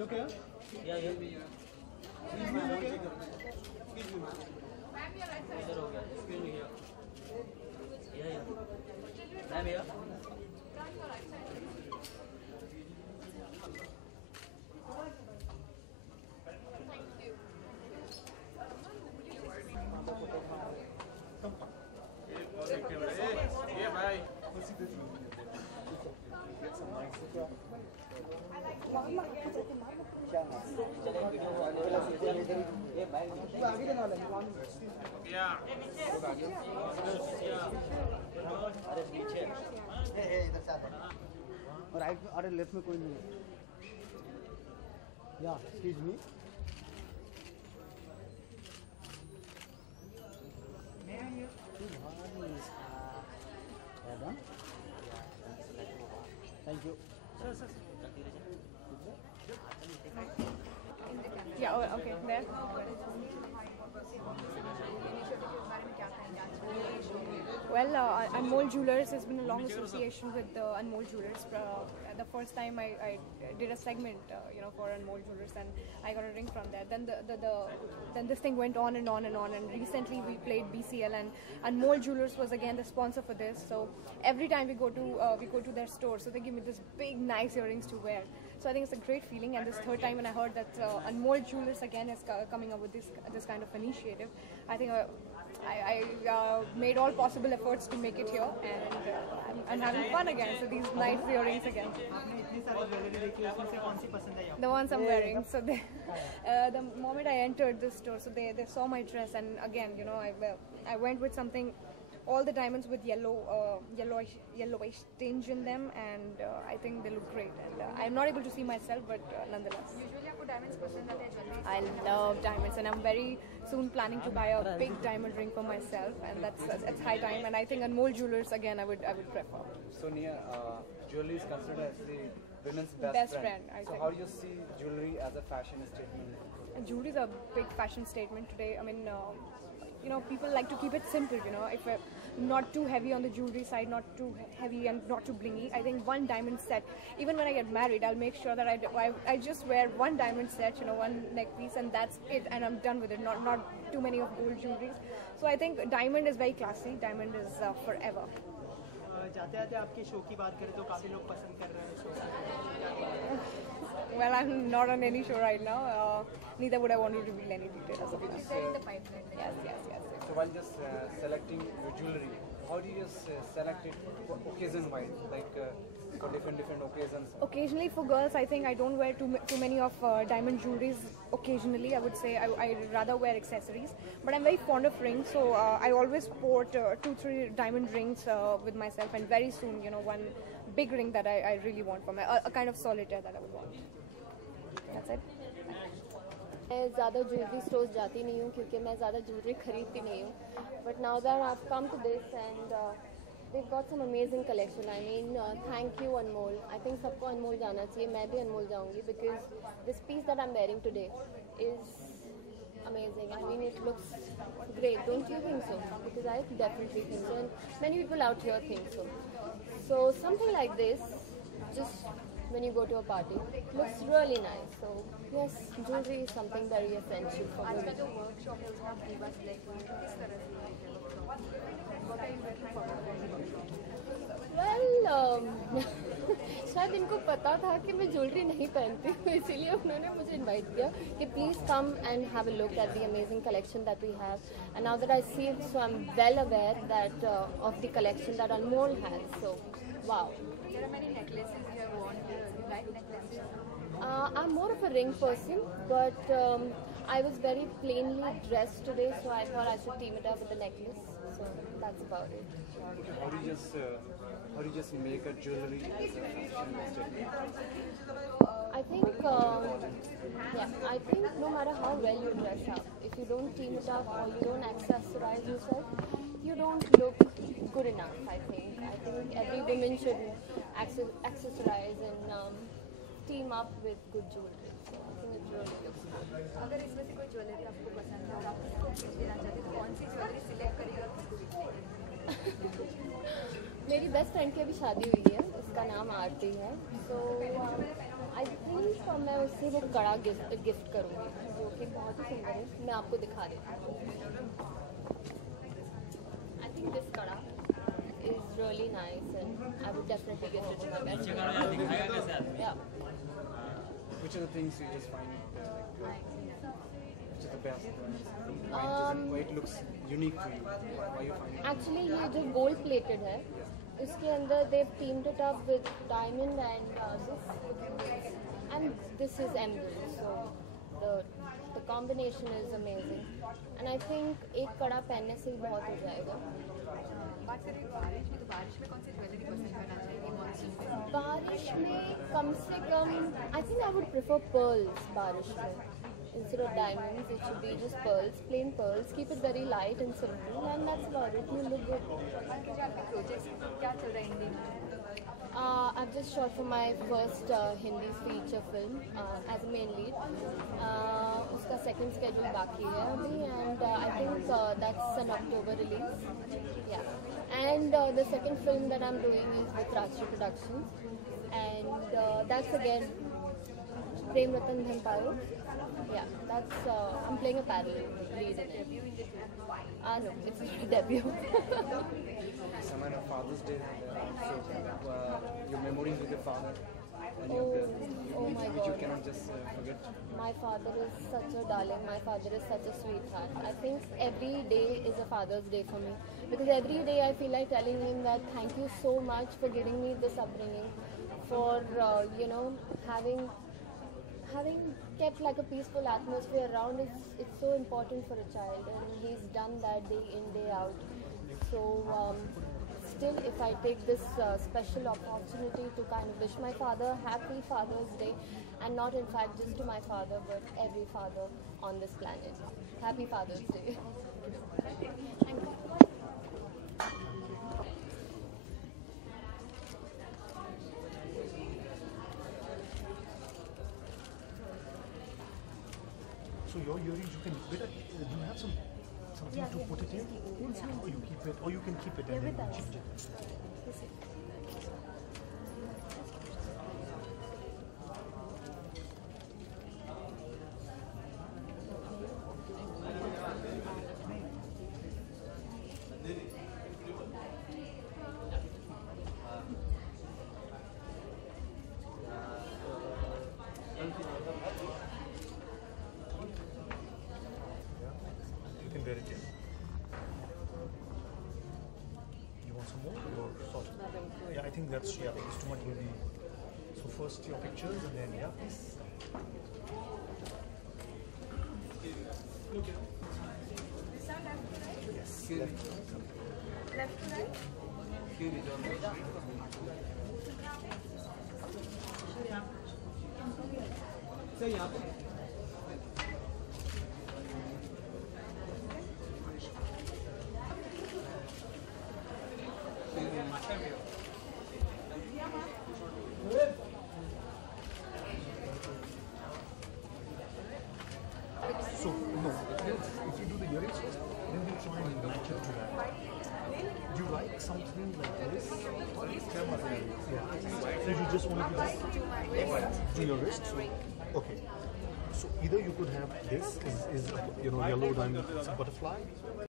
Look here. Yeah, yeah. Excuse me, look here. Excuse me, ma'am. इधर हो गया. Excuse me here. Yeah, yeah. Ma'am here. और right में अरे left में कोई नहीं है. या excuse me. Thank you. Yeah, oh, okay, there. Well, Anmol Jewelers has been a long association with Anmol Jewelers. The first time I did a segment, for Anmol Jewelers, and I got a ring from that. Then then this thing went on and on and on. And recently we played BCL, and Anmol Jewelers was again the sponsor for this. So every time we go to their store, so they give me this big nice earrings to wear. So I think it's a great feeling. And this third time when I heard that Anmol Jewelers again is coming up with this kind of initiative, I think I made all possible efforts to make it here, and I'm having fun again. So these nice earrings again. The ones I'm wearing. So the moment I entered the store, so they saw my dress, and again, I went with something. All the diamonds with yellowish tinge in them, and I think they look great. And I'm not able to see myself, but nonetheless. Usually आपको diamonds पसंद आते हैं jewelry. I love diamonds, and I'm very soon planning to buy a big diamond ring for myself, and it's high time. And I think Anmol Jewelers again I would prefer. So Nia, jewelry is considered as the women's Best best friend, I So think. how do you see jewelry as a fashion statement? And jewelry is a big fashion statement today. I mean, people like to keep it simple. If we're not too heavy on the jewelry side, not too heavy and not too blingy. I think one diamond set. Even when I get married, I'll make sure that I just wear one diamond set, one neck piece, and that's it. And I'm done with it. Not too many of gold jewelries. So I think diamond is very classy. Diamond is forever. जाते जाते आपके show की बात करें तो काफी लोग पसंद कर रहे हैं show. Well, I'm not on any show right now. Neither would I want to reveal any details of Is that. there in the pipeline? Yes. So while just selecting your jewelry, how do you just select it occasion-wise, like for different occasions? Occasionally for girls, I think I don't wear too many of diamond jewelries. Occasionally, I would say I rather wear accessories. But I'm very fond of rings, so I always sport 2-3 diamond rings with myself. And very soon, one big ring that I really want for a kind of solitaire that I would want. That's it. मैं ज़्यादा jewellery stores जाती नहीं हूँ क्योंकि मैं ज़्यादा jewellery खरीदती नहीं हूँ. But now that I have come to this and they've got some amazing collection. I mean, thank you Anmol. I think सबको अनमोल जाना चाहिए. मैं भी अनमोल जाऊँगी because this piece that I'm wearing today is amazing. I mean, it looks great. Don't you think so? Because I definitely think so, and many people out here think so. So something like this, just when you go to a party, looks really nice. So yes, jewelry is something very essential for आज का women. जो workshop है उसमें आप divas select हुए हैं, किस तरह से what are you wearing for? Well, शायद इनको पता था कि मैं ज्वेलरी नहीं पहनती हूँ, इसीलिए उन्होंने मुझे इनवाइट किया कि please come and have a look at the amazing collection that we have. And now that I see it, so I am well aware that of the collection that Anmol has. So wow. There are many necklaces you have worn here. You like necklaces? I'm more of a ring person, but I was very plainly dressed today, so I thought I should team it up with a necklace. So that's about it. Okay, how do you just make a jewelry as a fashion statement? I think, I think no matter how well you dress up, if you don't team it up or you don't accessorize yourself, you don't look good enough. I think every woman should accessorize and team up with good jewelry. So I think it really looks good. अगर इसमें से कोई jewellery आपको पसंद है और आप उसको गिफ्ट देना चाहते हैं तो कौन सी ज्वेलरी सिलेक्ट करिएगा और किसको गिफ्ट करिएगा? मेरी बेस्ट फ्रेंड की अभी शादी हुई है, उसका नाम आरती है. सो आई थिंक मैं उससे वो कड़ा गिफ्ट करूँगी जो कि बहुत ही सुंदर है. मैं आपको दिखा देती हूँ. आई थिंक दिस कड़ा is really nice and I would definitely give it to my best नीचे friend. करो यार, दिखाएगा कैसे आदमी. Yeah. Which are the things you just find which is the best? Why it looks unique to you? Why you find it? Actually ये जो gold plated है उसके अंदर they've teamed it up with diamond and this is emerald, so the combination is amazing and I think एक कड़ा पहनने से ही बहुत हो जाएगा. बात करें बारिश की, तो बारिश में कौन सी ज्वेलरी पसंद करना चाहिए मॉनसून में? बारिश में कम से कम I think I would prefer pearls बारिश में. Instead of diamonds, it should be just pearls, plain pearls. Keep it very light and simple, and that's about it. You look good. बाकी जो आपके प्रोजेक्ट्स क्या चल रहा है हिंदी में? I've just shot for my first Hindi feature film as a main lead. उसका second schedule बाकी है अभी, and I think that's an October release. Yeah, and the second film that I'm doing is with Rajshri Productions, and that's again Prem Ratan Dhamparo. Yeah, that's I'm playing a parallel lead in it. No, it's a debut. Some on Father's Day, so your memories with your father, any of the Oh my which you God. cannot just forget. My father is such a darling. My father is such a sweetheart. I think every day is a Father's Day for me because every day I feel like telling him that thank you so much for giving me this upbringing, for having kept like a peaceful atmosphere around. It's so important for a child, and he's done that day in day out. So still, if I take this special opportunity to kind of wish my father happy Father's Day, and not in fact just to my father but every father on this planet, happy Father's Day. Thank you. So your earrings, you can do you have something to put it in? Or you keep it, or you can keep it and then you change it. You can wear it in. You want some more or sorted? Yeah, I think that's, yeah, this too much will be. So first your pictures and then, yeah, please. Yes, left. Left to right? Sir यहाँ पे So, no, if you do the earrings first, then we'll try and match it to that. Do you like something like this? Yeah. So you just want to do that? Do your wrist? Okay. So either you could have this is yellow diamond, it's a butterfly,